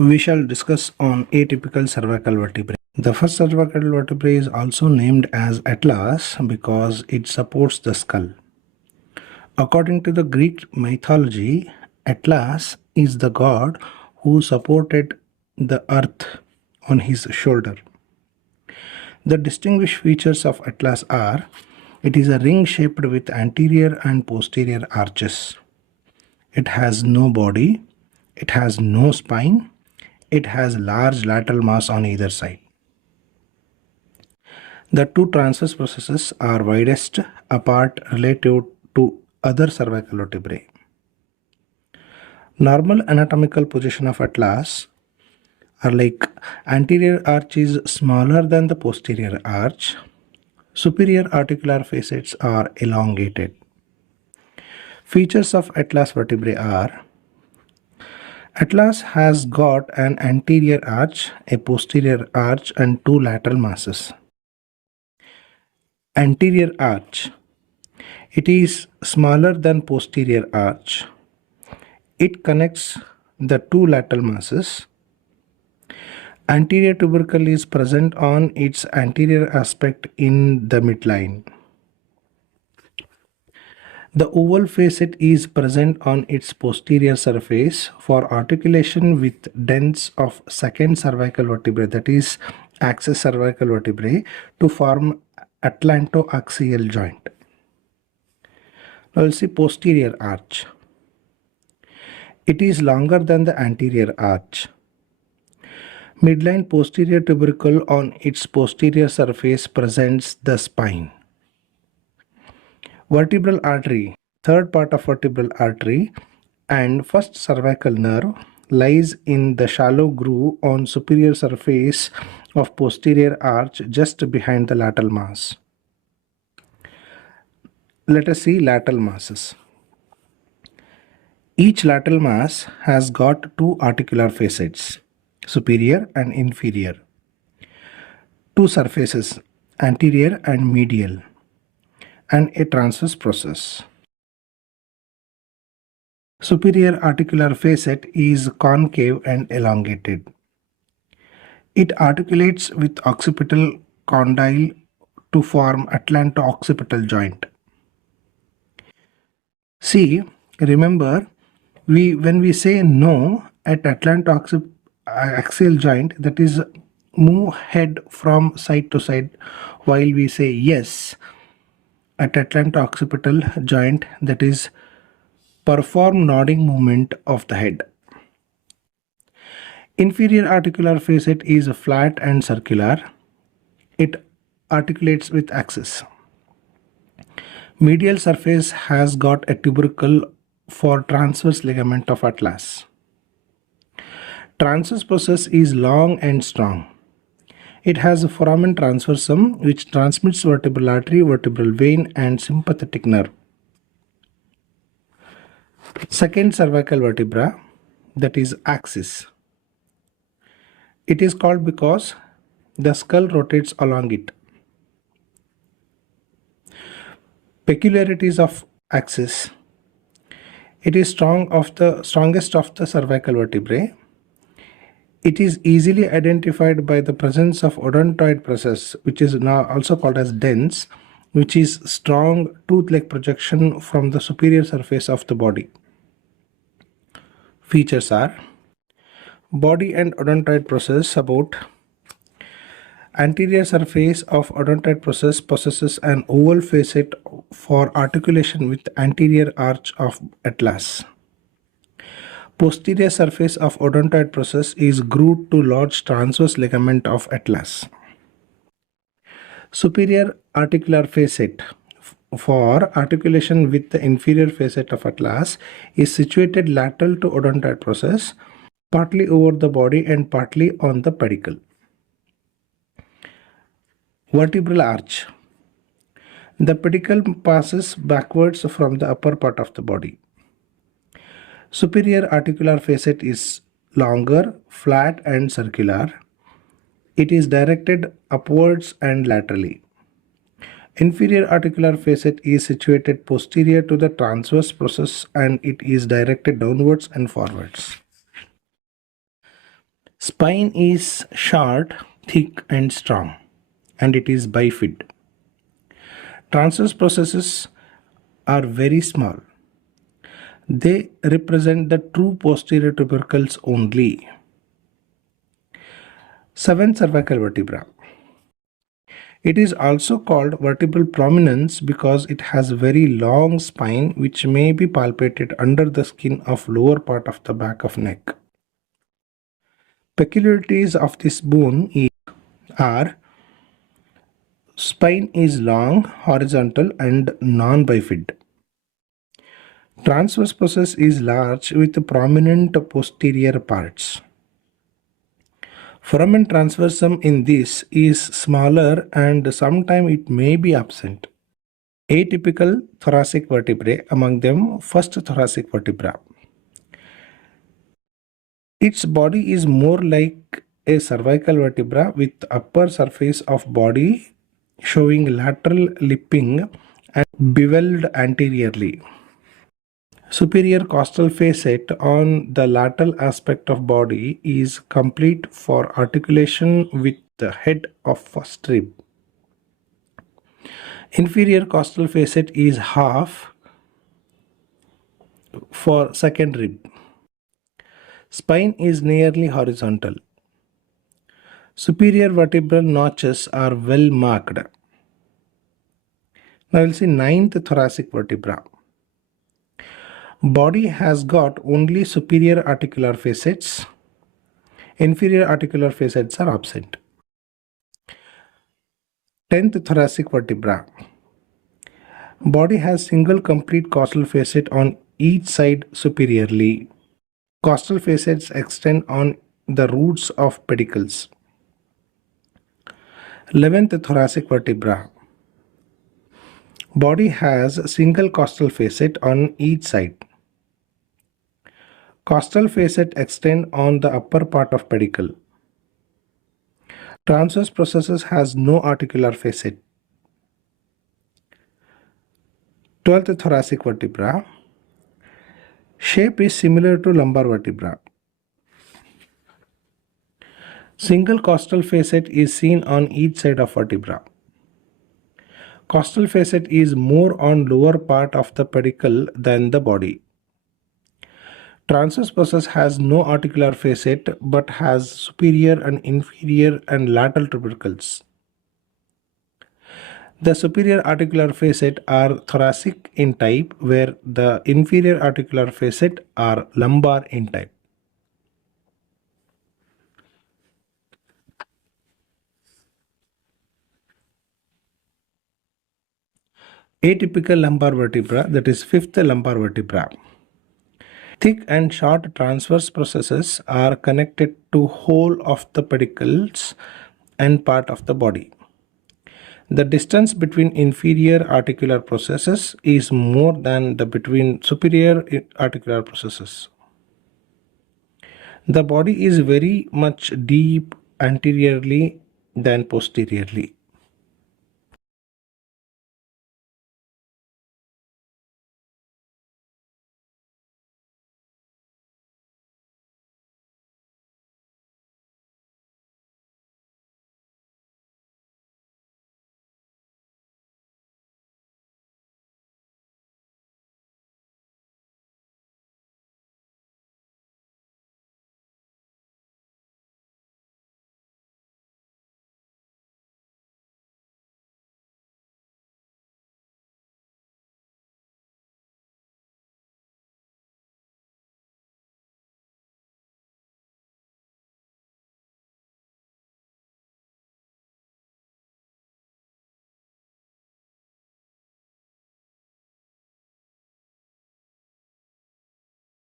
we shall discuss on atypical cervical vertebrae. The first cervical vertebrae is also named as Atlas because it supports the skull. According to the Greek mythology, Atlas is the god who supported the earth on his shoulder. The distinguished features of Atlas are: it is a ring shaped with anterior and posterior arches. It has no body. It has no spine. It has large lateral mass on either side. The two transverse processes are widest apart relative to other cervical vertebrae. Normal anatomical position of Atlas are like: anterior arch is smaller than the posterior arch. Superior articular facets are elongated. Features of Atlas vertebrae are: Atlas has got an anterior arch, a posterior arch, and two lateral masses. Anterior arch. It is smaller than posterior arch. It connects the two lateral masses. Anterior tubercle is present on its anterior aspect in the midline. The oval facet is present on its posterior surface for articulation with dents of second cervical vertebrae, that is axis cervical vertebrae, to form atlantoaxial joint. Now we'll see posterior arch. It is longer than the anterior arch. Midline posterior tubercle on its posterior surface presents the spine. Vertebral artery, third part of vertebral artery and first cervical nerve, lies in the shallow groove on superior surface of posterior arch just behind the lateral mass. Let us see lateral masses. Each lateral mass has got two articular facets, superior and inferior. Two surfaces, anterior and medial, and a transverse process. Superior articular facet is concave and elongated. It articulates with occipital condyle to form atlanto-occipital joint. See, remember, when we say no at atlanto-axial joint, that is move head from side to side, while we say yes at atlanto-occipital joint, that is perform nodding movement of the head. Inferior articular facet is flat and circular. It articulates with axis. Medial surface has got a tubercle for transverse ligament of Atlas. Transverse process is long and strong. It has a foramen transversum which transmits vertebral artery, vertebral vein, and sympathetic nerve. Second cervical vertebra, that is axis. It is called because the skull rotates along it. Peculiarities of axis. It is strongest of the cervical vertebrae. It is easily identified by the presence of odontoid process, which is now also called as dens, which is strong tooth-like projection from the superior surface of the body. Features are: body and odontoid process about. Anterior surface of odontoid process possesses an oval facet for articulation with anterior arch of Atlas. Posterior surface of odontoid process is grooved to large transverse ligament of Atlas. Superior articular facet for articulation with the inferior facet of Atlas is situated lateral to odontoid process, partly over the body and partly on the pedicle. Vertebral arch. The pedicle passes backwards from the upper part of the body. Superior articular facet is longer, flat, and circular. It is directed upwards and laterally. Inferior articular facet is situated posterior to the transverse process and it is directed downwards and forwards. Spine is short, thick and strong, and it is bifid. Transverse processes are very small. They represent the true posterior tubercles only. 7. Cervical vertebra. It is also called vertebral prominence because it has very long spine which may be palpated under the skin of lower part of the back of neck. Peculiarities of this bone are spine is long, horizontal and non-bifid. Transverse process is large with prominent posterior parts. Foramen transversum in this is smaller and sometimes it may be absent. Atypical thoracic vertebrae, among them first thoracic vertebra. Its body is more like a cervical vertebra with upper surface of body showing lateral lipping and beveled anteriorly. Superior costal facet on the lateral aspect of body is complete for articulation with the head of first rib. Inferior costal facet is half for second rib. Spine is nearly horizontal. Superior vertebral notches are well marked. Now we'll see 9th thoracic vertebra. Body has got only superior articular facets. Inferior articular facets are absent. 10th thoracic vertebra. Body has single complete costal facet on each side superiorly. Costal facets extend on the roots of pedicles. 11th thoracic vertebra. Body has single costal facet on each side. Costal facet extend on the upper part of pedicle. Transverse processes has no articular facet. 12th thoracic vertebra. Shape is similar to lumbar vertebra. Single costal facet is seen on each side of vertebra. Costal facet is more on lower part of the pedicle than the body. Transverse process has no articular facet but has superior and inferior and lateral tubercles. The superior articular facet are thoracic in type, where the inferior articular facet are lumbar in type. Atypical lumbar vertebra, that is 5th lumbar vertebra. Thick and short transverse processes are connected to whole of the pedicles and part of the body. The distance between inferior articular processes is more than the between superior articular processes. The body is very much deep anteriorly than posteriorly.